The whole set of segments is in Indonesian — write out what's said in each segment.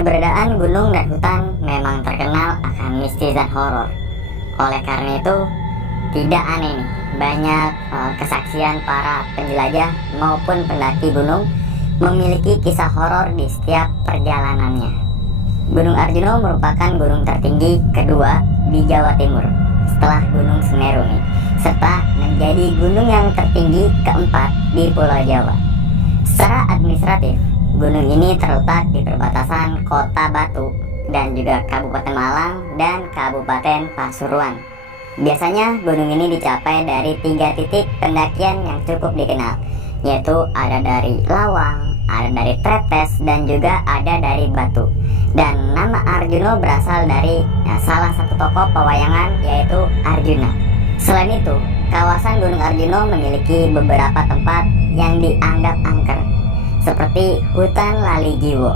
Keberadaan gunung dan hutan memang terkenal akan mistis dan horor. Oleh karena itu, tidak aneh nih, banyak kesaksian para penjelajah maupun pendaki gunung memiliki kisah horor di setiap perjalanannya. Gunung Arjuna merupakan gunung tertinggi kedua di Jawa Timur setelah Gunung Semeru nih, serta menjadi gunung yang tertinggi keempat di Pulau Jawa. Secara administratif, gunung ini terletak di perbatasan Kota Batu dan juga Kabupaten Malang dan Kabupaten Pasuruan. Biasanya gunung ini dicapai dari 3 titik pendakian yang cukup dikenal, yaitu ada dari Lawang, ada dari Tretes, dan juga ada dari Batu. Dan nama Arjuna berasal dari salah satu tokoh pewayangan, yaitu Arjuna. Selain itu, kawasan Gunung Arjuna memiliki beberapa tempat yang dianggap angker, seperti hutan Lali Jiwo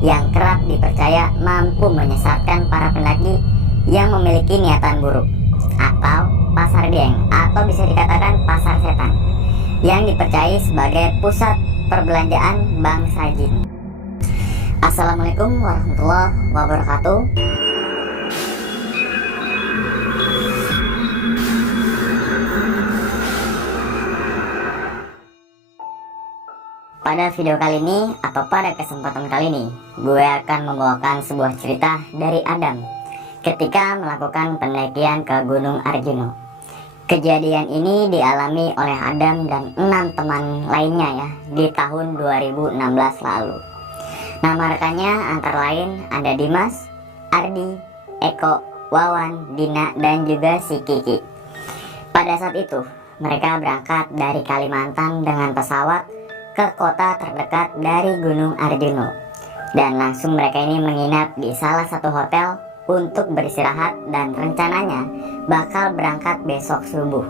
yang kerap dipercaya mampu menyesatkan para pendaki yang memiliki niatan buruk, atau pasar Dieng, atau bisa dikatakan pasar setan, yang dipercayai sebagai pusat perbelanjaan bangsa jin. Assalamualaikum warahmatullahi wabarakatuh. Pada video kali ini atau pada kesempatan kali ini, gue akan membawakan sebuah cerita dari Adam ketika melakukan pendakian ke Gunung Arjuna. Kejadian ini dialami oleh Adam dan 6 teman lainnya ya di tahun 2016 lalu. Nama rekannya antara lain ada Dimas, Ardi, Eko, Wawan, Dina, dan juga si Kiki. Pada saat itu, mereka berangkat dari Kalimantan dengan pesawat ke kota terdekat dari Gunung Arjuna. Dan langsung mereka ini menginap di salah satu hotel untuk beristirahat dan rencananya bakal berangkat besok subuh.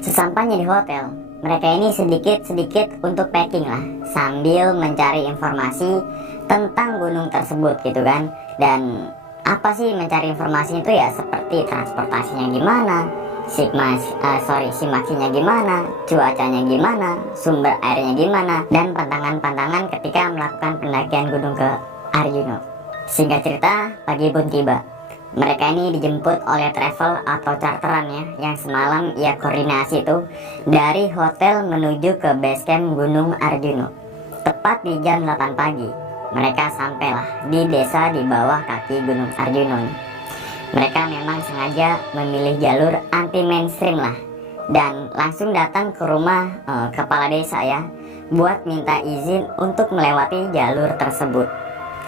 Sesampainya di hotel, mereka ini sedikit-sedikit untuk packing lah, sambil mencari informasi tentang gunung tersebut gitu kan. Dan apa sih mencari informasi itu ya, seperti transportasinya gimana, simaksinya gimana, cuacanya gimana, sumber airnya gimana, dan pantangan-pantangan ketika melakukan pendakian gunung ke Arjuna. Singkat cerita, pagi pun tiba. Mereka ini dijemput oleh travel atau charteran ya, yang semalam ia koordinasi itu dari hotel menuju ke base camp Gunung Arjuna. Tepat di jam 8 pagi, mereka sampailah di desa di bawah kaki Gunung Arjuna. Mereka memang sengaja memilih jalur anti mainstream lah, dan langsung datang ke rumah kepala desa ya, buat minta izin untuk melewati jalur tersebut.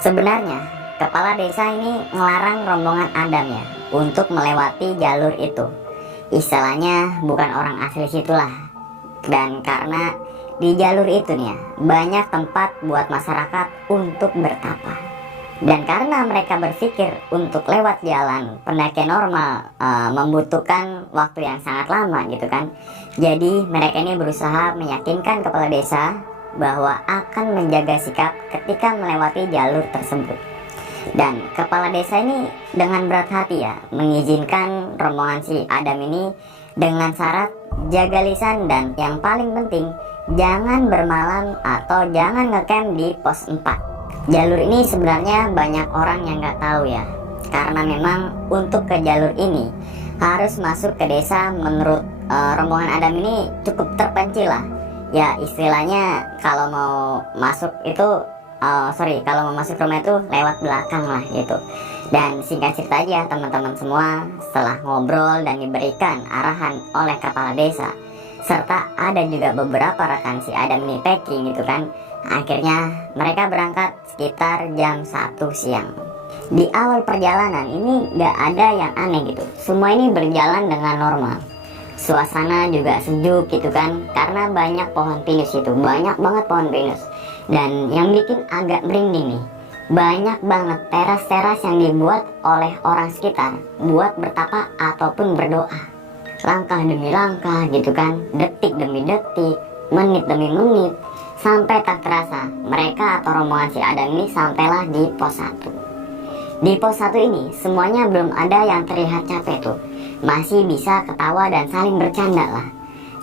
Sebenarnya kepala desa ini ngelarang rombongan Adam ya untuk melewati jalur itu. Istilahnya bukan orang asli situlah. Dan karena di jalur itu nih ya, banyak tempat buat masyarakat untuk bertapa. Dan karena mereka berpikir untuk lewat jalan pendakian normal membutuhkan waktu yang sangat lama gitu kan. Jadi mereka ini berusaha meyakinkan kepala desa bahwa akan menjaga sikap ketika melewati jalur tersebut. Dan kepala desa ini dengan berat hati ya mengizinkan rombongan si Adam ini dengan syarat jaga lisan, dan yang paling penting jangan bermalam atau jangan ngecamp di pos 4. Jalur ini sebenarnya banyak orang yang nggak tahu ya, karena memang untuk ke jalur ini harus masuk ke desa. Menurut rombongan Adam ini cukup terpencil lah ya, istilahnya kalau mau masuk itu kalau mau masuk rumah itu lewat belakang lah gitu. Dan singkat cerita aja teman-teman semua, setelah ngobrol dan diberikan arahan oleh kepala desa, serta ada juga beberapa rekan si Adam ini packing gitu kan, akhirnya mereka berangkat sekitar jam 1 siang. Di awal perjalanan ini gak ada yang aneh gitu, semua ini berjalan dengan normal. Suasana juga sejuk gitu kan, karena banyak pohon pinus itu, banyak banget pohon pinus. Dan yang bikin agak merinding nih, banyak banget teras-teras yang dibuat oleh orang sekitar buat bertapa ataupun berdoa. Langkah demi langkah gitu kan, detik demi detik, menit demi menit, sampai tak terasa mereka atau rombongan si Adam ini sampailah di pos 1. Di pos 1 ini semuanya belum ada yang terlihat capek tuh, masih bisa ketawa dan saling bercanda lah.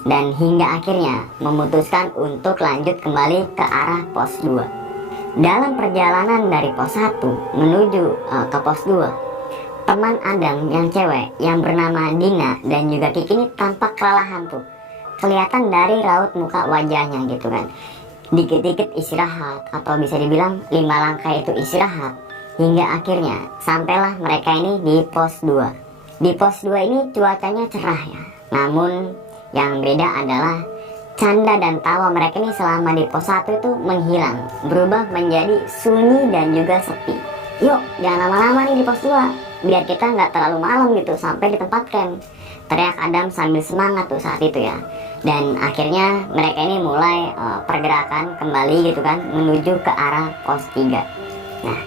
Dan hingga akhirnya memutuskan untuk lanjut kembali ke arah pos 2. Dalam perjalanan dari pos 1 menuju ke pos 2, teman Adam yang cewek yang bernama Dina dan juga Kiki ini tampak kelelahan tuh. Kelihatan dari raut muka wajahnya gitu kan. Dikit-dikit istirahat, atau bisa dibilang 5 langkah itu istirahat, hingga akhirnya sampailah mereka ini di pos 2. Di pos 2 ini cuacanya cerah ya. Namun yang beda adalah canda dan tawa mereka ini selama di pos 1 itu menghilang, berubah menjadi sunyi dan juga sepi. Yuk jangan lama-lama nih di pos 2, biar kita nggak terlalu malam gitu sampai di tempat camp, teriak Adam sambil semangat tuh saat itu ya. Dan akhirnya mereka ini mulai pergerakan kembali gitu kan, menuju ke arah pos 3. Nah,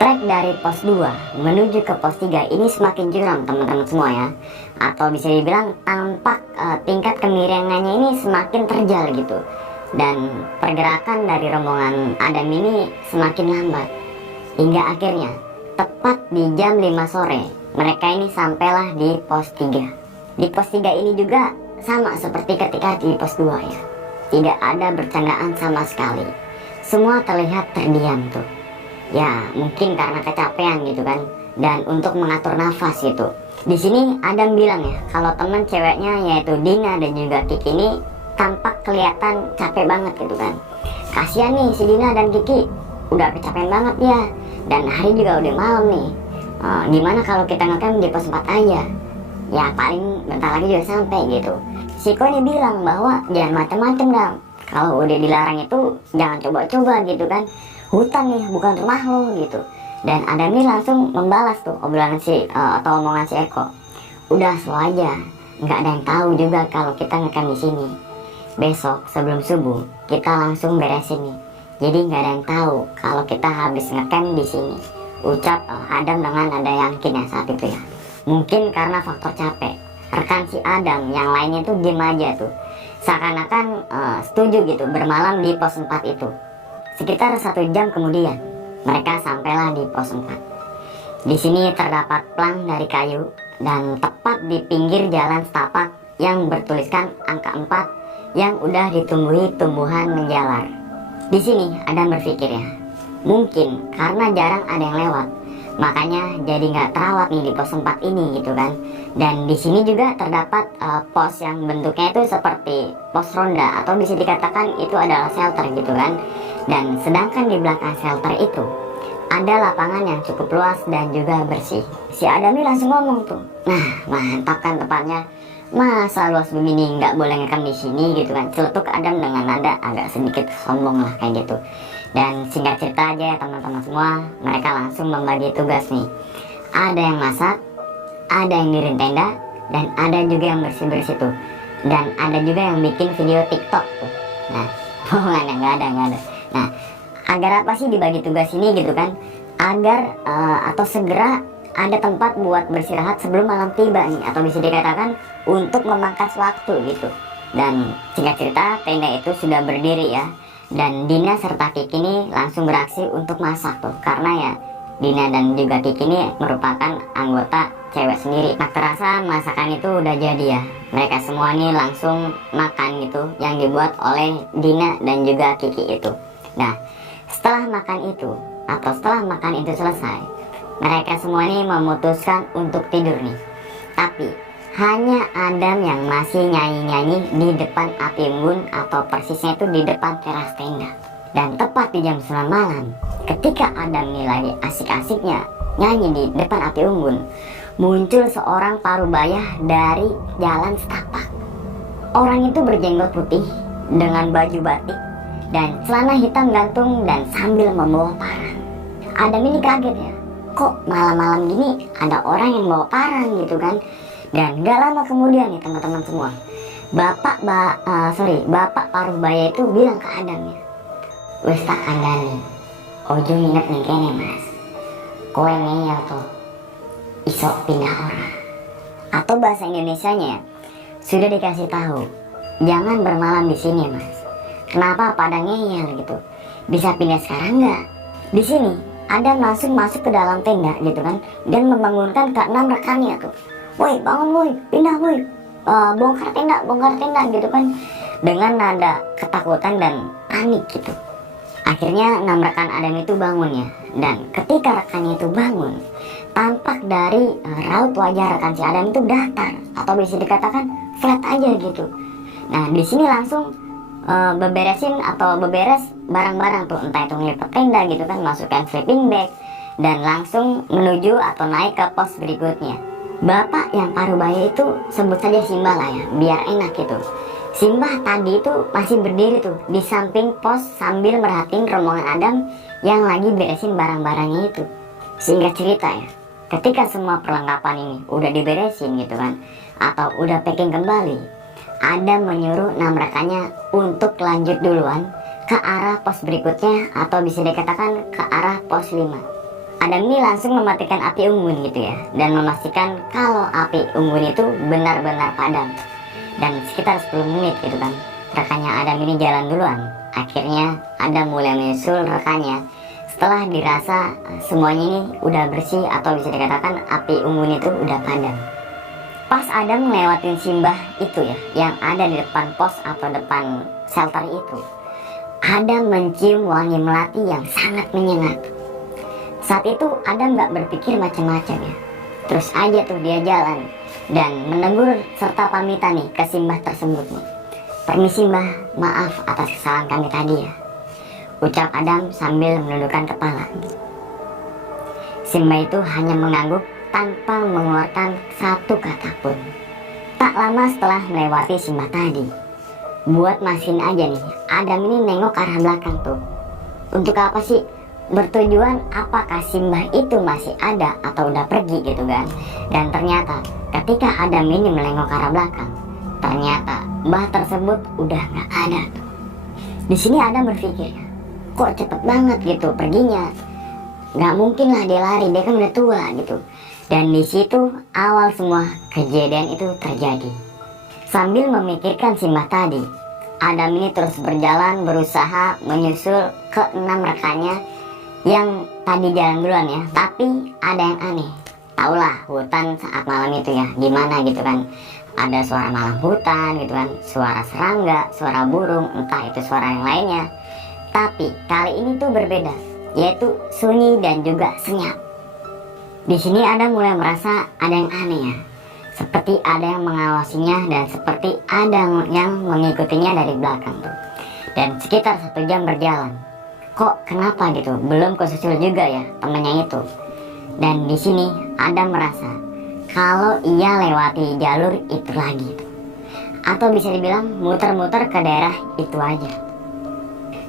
trek dari pos 2 menuju ke pos 3 ini semakin curam teman-teman semua ya. Atau bisa dibilang tampak tingkat kemiringannya ini semakin terjal gitu. Dan pergerakan dari rombongan Adam ini semakin lambat. Hingga akhirnya tepat di jam 5 sore mereka ini sampailah di pos 3. Di pos 3 ini juga sama seperti ketika di pos 2 ya. Tidak ada bercandaan sama sekali. Semua terlihat terdiam tuh. Ya mungkin karena kecapean gitu kan, dan untuk mengatur nafas gitu. Di sini Adam bilang ya kalau teman ceweknya yaitu Dina dan juga Kiki ini tampak kelihatan capek banget gitu kan. Kasihan nih si Dina dan Kiki, udah kecapean banget ya. Dan hari juga udah malam nih. Gimana kalau kita ngecamp di pos 4 aja? Ya paling bentar lagi juga sampai gitu. Siko ini bilang bahwa jangan macam-macam dong. Kalau udah dilarang itu jangan coba-coba gitu kan. Hutan nih bukan rumah lo gitu. Dan Adam ini langsung membalas tuh obrolan atau omongan si Eko. Udah slow aja, nggak ada yang tahu juga kalau kita ngecamp di sini. Besok sebelum subuh kita langsung beresin nih. Jadi nggak ada yang tahu kalau kita habis ngecamp di sini. Ucap Adam dengan nada yakin ya saat itu ya. Mungkin karena faktor capek, rekan si Adam yang lainnya tuh diem aja tuh. Seakan-akan setuju gitu bermalam di pos 4 itu. Sekitar 1 jam kemudian mereka sampailah di pos 4. Di sini terdapat plang dari kayu dan tepat di pinggir jalan setapak yang bertuliskan angka 4 yang udah ditumbuhi tumbuhan menjalar. Di sini Adam berpikir ya, mungkin karena jarang ada yang lewat, makanya jadi nggak terawat nih di pos 4 ini gitu kan. Dan di sini juga terdapat pos yang bentuknya itu seperti pos ronda atau bisa dikatakan itu adalah shelter gitu kan. Dan sedangkan di belakang shelter itu ada lapangan yang cukup luas dan juga bersih. Si Adam ini langsung ngomong tuh, nah mantap kan tempatnya. Masa luas begini nggak boleh ngecamp di sini gitu kan. Celetuk Adam dengan nada agak sedikit sombong lah kayak gitu. Dan singkat cerita aja ya teman-teman semua, mereka langsung membagi tugas nih. Ada yang masak, ada yang ngirim tenda, dan ada juga yang bersih-bersih tuh. Dan ada juga yang bikin video TikTok tuh. Nah, bohongan ya, nggak ada. Nah, agar apa sih dibagi tugas ini gitu kan? Agar atau segera ada tempat buat beristirahat sebelum malam tiba nih, atau bisa dikatakan untuk memangkas waktu gitu. Dan singkat cerita tenda itu sudah berdiri ya. Dan Dina serta Kiki ini langsung beraksi untuk masak tuh, karena ya Dina dan juga Kiki ini merupakan anggota cewek sendiri. Tak terasa masakan itu udah jadi ya. Mereka semua nih langsung makan gitu yang dibuat oleh Dina dan juga Kiki itu. Nah, setelah makan itu atau setelah makan itu selesai, mereka semua ini memutuskan untuk tidur nih. Tapi hanya Adam yang masih nyanyi-nyanyi di depan api unggun, atau persisnya itu di depan teras tenda. Dan tepat di jam 9 malam, ketika Adam nih lagi asik-asiknya nyanyi di depan api unggun, muncul seorang parubaya dari jalan setapak. Orang itu berjenggot putih dengan baju batik dan celana hitam gantung dan sambil membawa parang. Adam ini kaget ya, kok malam-malam gini ada orang yang bawa parang gitu kan. Dan gak lama kemudian nih teman-teman semua, Bapak parubaya itu bilang ke Adam ya, wis tak kandani, ojo nginep nih kene mas, kowe ngeyel tuh iso pindah orang. Atau bahasa Indonesianya, sudah dikasih tahu jangan bermalam di sini mas, kenapa pada ngeyel gitu, bisa pindah sekarang nggak? Di sini Adam langsung masuk ke dalam tenda gitu kan, dan membangunkan ke-6 rekannya tuh. Woi bangun woi, pindah woi, bongkar tenda gitu kan, dengan nada ketakutan dan panik gitu. Akhirnya 6 rekan Adam itu bangun ya. Dan ketika rekannya itu bangun, tampak dari raut wajah rekan si Adam itu datar atau bisa dikatakan flat aja gitu. Nah di sini langsung beberes barang-barang tuh, entah itu ngelipat tenda gitu kan, masukkan sleeping bag dan langsung menuju atau naik ke pos berikutnya. Bapak yang paruh baya itu sebut saja Simbah lah ya, biar enak gitu. Simbah tadi itu masih berdiri tuh di samping pos sambil merhatiin rombongan Adam yang lagi beresin barang-barangnya itu. Singkat cerita ya, ketika semua perlengkapan ini udah diberesin gitu kan, atau udah packing kembali, Adam menyuruh 6 rekannya untuk lanjut duluan ke arah pos berikutnya atau bisa dikatakan ke arah pos 5. Adam ini langsung mematikan api unggun gitu ya, dan memastikan kalau api unggun itu benar-benar padam. Dan sekitar 10 menit gitu kan, rekannya Adam ini jalan duluan. Akhirnya Adam mulai menyusul rekannya setelah dirasa semuanya ini udah bersih atau bisa dikatakan api unggun itu udah padam. Pas Adam ngelewatin Simbah itu ya, yang ada di depan pos atau depan shelter itu, Adam mencium wangi melati yang sangat menyengat. Saat itu Adam gak berpikir macam-macam ya, terus aja tuh dia jalan dan menegur serta pamitan nih ke Simbah tersebut nih. "Permisi Mbah, maaf atas kesalahan kami tadi ya," ucap Adam sambil menundukkan kepala. Simbah itu hanya mengangguk tanpa mengeluarkan satu kata pun. Tak lama setelah melewati Simbah tadi, buat mastiin aja nih, Adam ini nengok ke arah belakang tuh. Untuk apa sih? Bertujuan apakah Simbah itu masih ada atau udah pergi gitu kan? Dan ternyata ketika Adam ini menengok ke arah belakang, ternyata Mbah tersebut udah gak ada tuh. Di sini Adam berpikir, kok cepet banget gitu perginya? Gak mungkin lah dia lari, dia kan udah tua gitu. Dan di situ awal semua kejadian itu terjadi. Sambil memikirkan Simbah tadi, Adam ini terus berjalan berusaha menyusul ke 6 rekannya yang tadi jalan duluan ya. Tapi ada yang aneh. Taulah hutan saat malam itu ya, gimana gitu kan. Ada suara malam hutan gitu kan, suara serangga, suara burung, entah itu suara yang lainnya. Tapi kali ini tuh berbeda, yaitu sunyi dan juga senyap. Di sini Adam mulai merasa ada yang aneh ya, seperti ada yang mengawasinya dan seperti ada yang mengikutinya dari belakang tuh. Dan sekitar 1 jam berjalan, kok kenapa gitu belum kesusul juga ya temennya itu. Dan di sini Adam merasa kalau ia lewati jalur itu lagi tuh, atau bisa dibilang muter-muter ke daerah itu aja.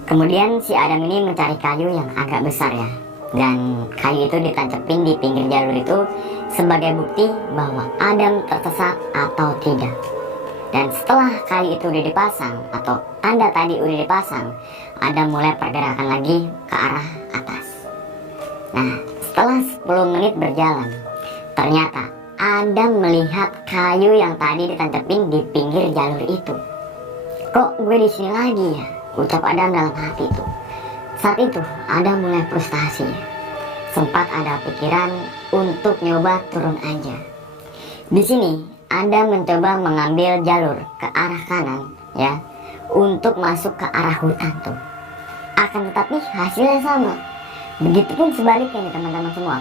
Kemudian si Adam ini mencari kayu yang agak besar ya, dan kayu itu ditancapin di pinggir jalur itu sebagai bukti bahwa Adam tersesat atau tidak. Dan setelah kayu itu udah dipasang atau tanda tadi udah dipasang, Adam mulai pergerakan lagi ke arah atas. Nah setelah 10 menit berjalan, ternyata Adam melihat kayu yang tadi ditancapin di pinggir jalur itu. Kok gue di sini lagi ya, ucap Adam dalam hati itu. Saat itu Adam mulai frustasi. Sempat ada pikiran untuk nyoba turun aja. Di sini Adam mencoba mengambil jalur ke arah kanan ya, untuk masuk ke arah hutan tuh. Akan tetapi hasilnya sama. Begitupun sebaliknya nih teman-teman semua.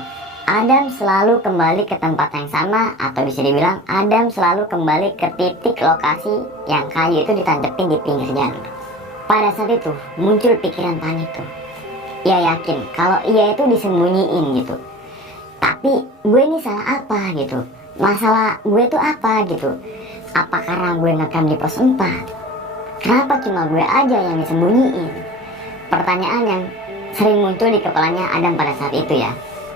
Adam selalu kembali ke tempat yang sama, atau bisa dibilang Adam selalu kembali ke titik lokasi yang kayu itu ditancapin di pinggir jalur. Pada saat itu muncul pikiran panik tuh. Ia yakin kalau ia itu disembunyiin gitu. Tapi gue ini salah apa gitu? Masalah gue itu apa gitu? Apa karena gue ngekam di pos 4? Kenapa cuma gue aja yang disembunyiin? Pertanyaan yang sering muncul di kepalanya Adam pada saat itu ya.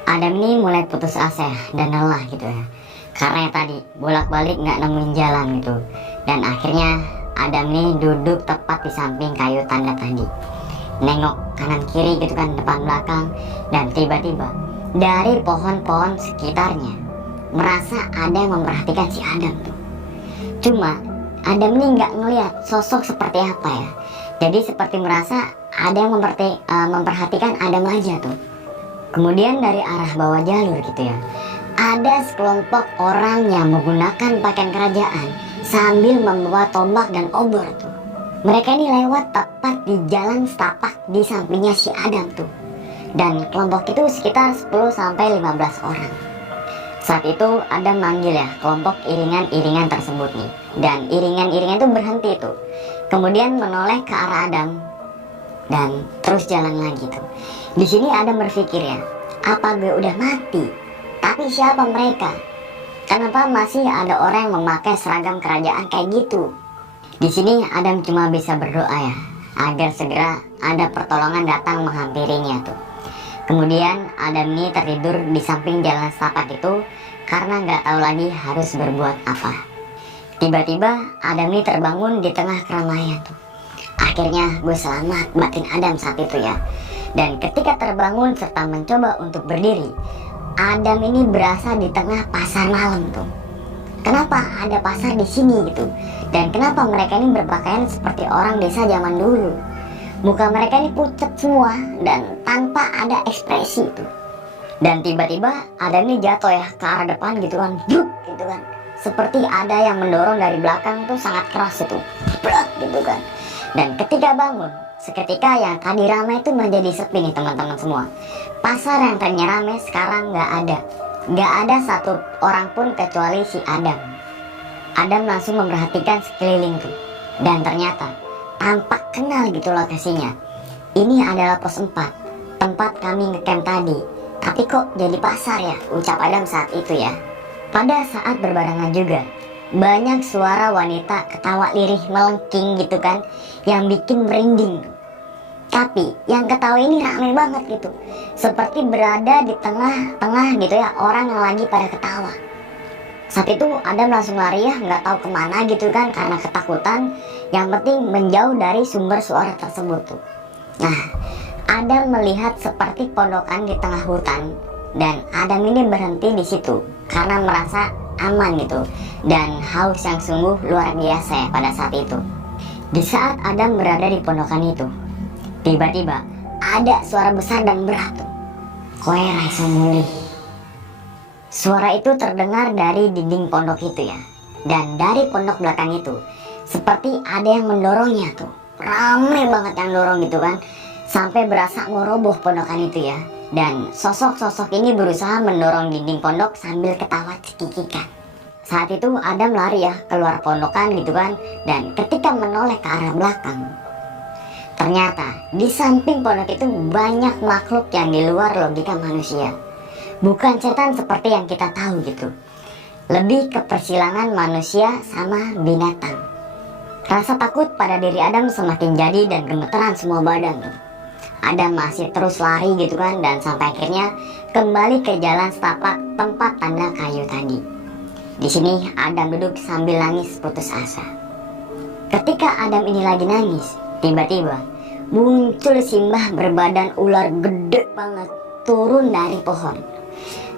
Adam ini mulai putus asa dan lelah gitu ya, karena ya tadi bolak-balik nggak nemuin jalan gitu. Dan akhirnya Adam ini duduk tepat di samping kayu tanda tadi, nengok kanan kiri gitu kan, depan belakang. Dan tiba-tiba dari pohon-pohon sekitarnya merasa ada yang memperhatikan si Adam tuh. Cuma Adam ini nggak ngelihat sosok seperti apa ya. Jadi seperti merasa ada yang memperhatikan Adam aja tuh. Kemudian dari arah bawah jalur gitu ya, ada sekelompok orang yang menggunakan pakaian kerajaan sambil membawa tombak dan obor tuh. Mereka ini lewat tepat di jalan setapak di sampingnya si Adam tuh. Dan kelompok itu sekitar 10-15 orang. Saat itu Adam manggil ya kelompok iringan-iringan tersebut nih. Dan iringan-iringan itu berhenti tuh. Kemudian menoleh ke arah Adam dan terus jalan lagi tuh. Di sini Adam berpikir ya, apa gue udah mati? Tapi siapa mereka? Kenapa masih ada orang yang memakai seragam kerajaan kayak gitu? Di sini Adam cuma bisa berdoa ya, agar segera ada pertolongan datang menghampirinya tuh. Kemudian Adam ini tertidur di samping jalan setapak itu karena nggak tahu lagi harus berbuat apa. Tiba-tiba Adam ini terbangun di tengah keramaian tuh. Akhirnya gue selamat batin Adam saat itu ya. Dan ketika terbangun serta mencoba untuk berdiri, Adam ini berasa di tengah pasar malam tuh. Kenapa ada pasar di sini gitu? Dan kenapa mereka ini berpakaian seperti orang desa zaman dulu? Muka mereka ini pucat semua dan tanpa ada ekspresi itu. Dan tiba-tiba Adam ini jatuh ya ke arah depan gitu kan, bruk gitu kan. Seperti ada yang mendorong dari belakang tuh sangat keras itu, bruk gitu kan. Dan ketika bangun, seketika yang tadi ramai itu menjadi sepi nih teman-teman semua. Pasar yang tadinya ramai sekarang nggak ada. Nggak ada satu orang pun kecuali si Adam. Adam langsung memperhatikan sekeliling tuh. Dan ternyata tampak kenal gitu lokasinya. Ini adalah pos 4, tempat kami ngecamp tadi. Tapi kok jadi pasar ya, ucap Adam saat itu ya. Pada saat berbarengan juga, banyak suara wanita ketawa lirih melengking gitu kan, yang bikin merinding. Tapi yang ketawa ini ramai banget gitu, seperti berada di tengah-tengah gitu ya, orang yang lagi pada ketawa. Saat itu Adam langsung lari ya, nggak tahu kemana gitu kan karena ketakutan. Yang penting menjauh dari sumber suara tersebut tuh. Nah, Adam melihat seperti pondokan di tengah hutan dan Adam ini berhenti di situ karena merasa aman gitu dan haus yang sungguh luar biasa ya pada saat itu. Di saat Adam berada di pondokan itu, tiba-tiba ada suara besar dan berat tuh. Koe raiso mulih. Suara itu terdengar dari dinding pondok itu ya. Dan dari pondok belakang itu seperti ada yang mendorongnya tuh. Rame banget yang dorong gitu kan, sampai berasa meroboh pondokan itu ya. Dan sosok-sosok ini berusaha mendorong dinding pondok sambil ketawa cekikikan. Saat itu Adam lari ya keluar pondokan gitu kan. Dan ketika menoleh ke arah belakang, ternyata di samping pondok itu banyak makhluk yang di luar logika manusia. Bukan setan seperti yang kita tahu gitu. Lebih ke persilangan manusia sama binatang. Rasa takut pada diri Adam semakin jadi dan gemeteran semua badan tuh. Adam masih terus lari gitu kan, dan sampai akhirnya kembali ke jalan setapak tempat tanda kayu tadi. Di sini Adam duduk sambil nangis putus asa. Ketika Adam ini lagi nangis, tiba-tiba muncul Simbah berbadan ular gede banget turun dari pohon.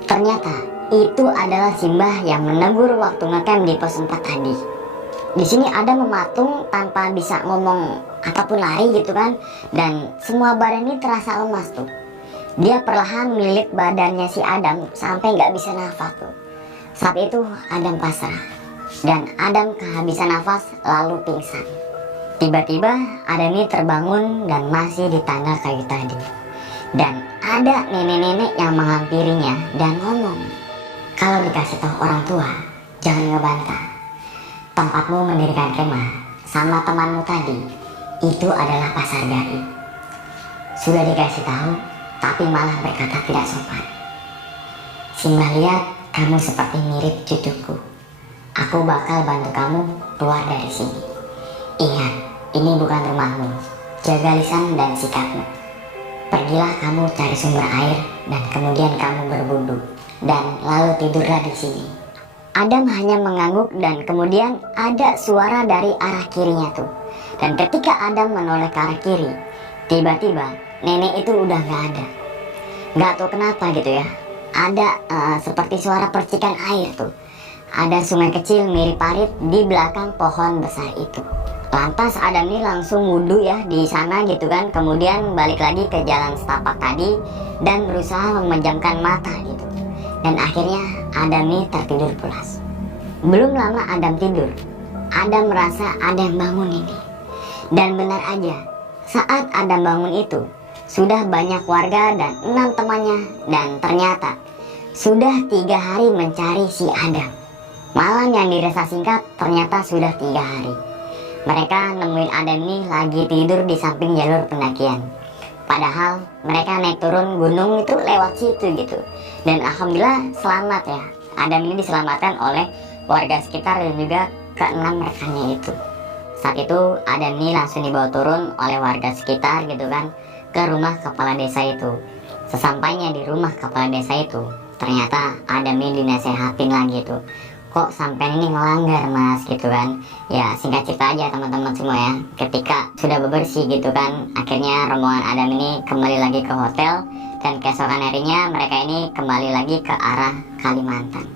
Ternyata itu adalah Simbah yang menegur waktu ngecamp di pos 4 tadi. Di sini Adam mematung tanpa bisa ngomong ataupun lari gitu kan, dan semua badan ini terasa lemas tuh. Dia perlahan melilit badannya si Adam sampai nggak bisa nafas tuh. Saat itu Adam pasrah dan Adam kehabisan nafas lalu pingsan. Tiba-tiba Adam ini terbangun dan masih di tangga kayu tadi. Dan ada nenek-nenek yang menghampirinya dan ngomong, kalau dikasih tahu orang tua, jangan ngebantah. Tempatmu mendirikan kemah sama temanmu tadi, itu adalah pasar gaib. Sudah dikasih tahu, tapi malah berkata tidak sopan. Simbah lihat kamu seperti mirip cucuku. Aku bakal bantu kamu keluar dari sini. Ingat, ini bukan rumahmu. Jaga lisan dan sikapmu. Pergilah kamu cari sumber air dan kemudian kamu berwudu dan lalu tidurlah di sini. Adam hanya mengangguk dan kemudian ada suara dari arah kirinya tuh. Dan ketika Adam menoleh ke arah kiri, tiba-tiba nenek itu udah gak ada. Gak tahu kenapa gitu ya. Ada seperti suara percikan air tuh. Ada sungai kecil mirip parit di belakang pohon besar itu. Lantas Adam ini langsung wudhu ya di sana gitu kan. Kemudian balik lagi ke jalan setapak tadi dan berusaha memejamkan mata gitu. Dan akhirnya Adam ini tertidur pulas. Belum lama Adam tidur, Adam merasa ada yang bangun ini. Dan benar aja, saat Adam bangun itu, sudah banyak warga dan 6 temannya, dan ternyata sudah 3 hari mencari si Adam. Malam yang dirasa singkat ternyata sudah 3 hari. Mereka nemuin Adam ini lagi tidur di samping jalur pendakian. Padahal mereka naik turun gunung itu lewat situ gitu. Dan alhamdulillah selamat ya. Adam ini diselamatkan oleh warga sekitar dan juga ke-6 rekannya itu. Saat itu Adam ini langsung dibawa turun oleh warga sekitar gitu kan ke rumah kepala desa itu. Sesampainya di rumah kepala desa itu, ternyata Adam ini dinasehatin lagi tuh. Kok sampai ini ngelanggar mas gitu kan. Ya singkat cerita aja teman-teman semua ya, ketika sudah bebersih gitu kan, akhirnya rombongan Adam ini kembali lagi ke hotel. Dan keesokan harinya mereka ini kembali lagi ke arah Kalimantan.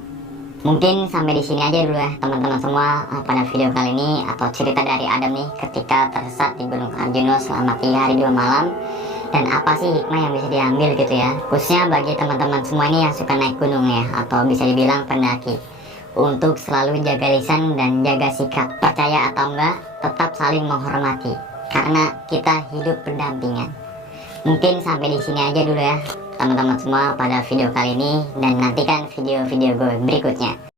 Mungkin sampai di sini aja dulu ya teman-teman semua pada video kali ini, atau cerita dari Adam nih ketika tersesat di Gunung Arjuna selama 3 hari 2 malam. Dan apa sih hikmah yang bisa diambil gitu ya, khususnya bagi teman-teman semua ini yang suka naik gunung ya, atau bisa dibilang pendaki, untuk selalu jaga lisan dan jaga sikap. Percaya atau enggak, tetap saling menghormati, karena kita hidup berdampingan. Mungkin sampai di sini aja dulu ya teman-teman semua pada video kali ini, dan nantikan video-video gue berikutnya.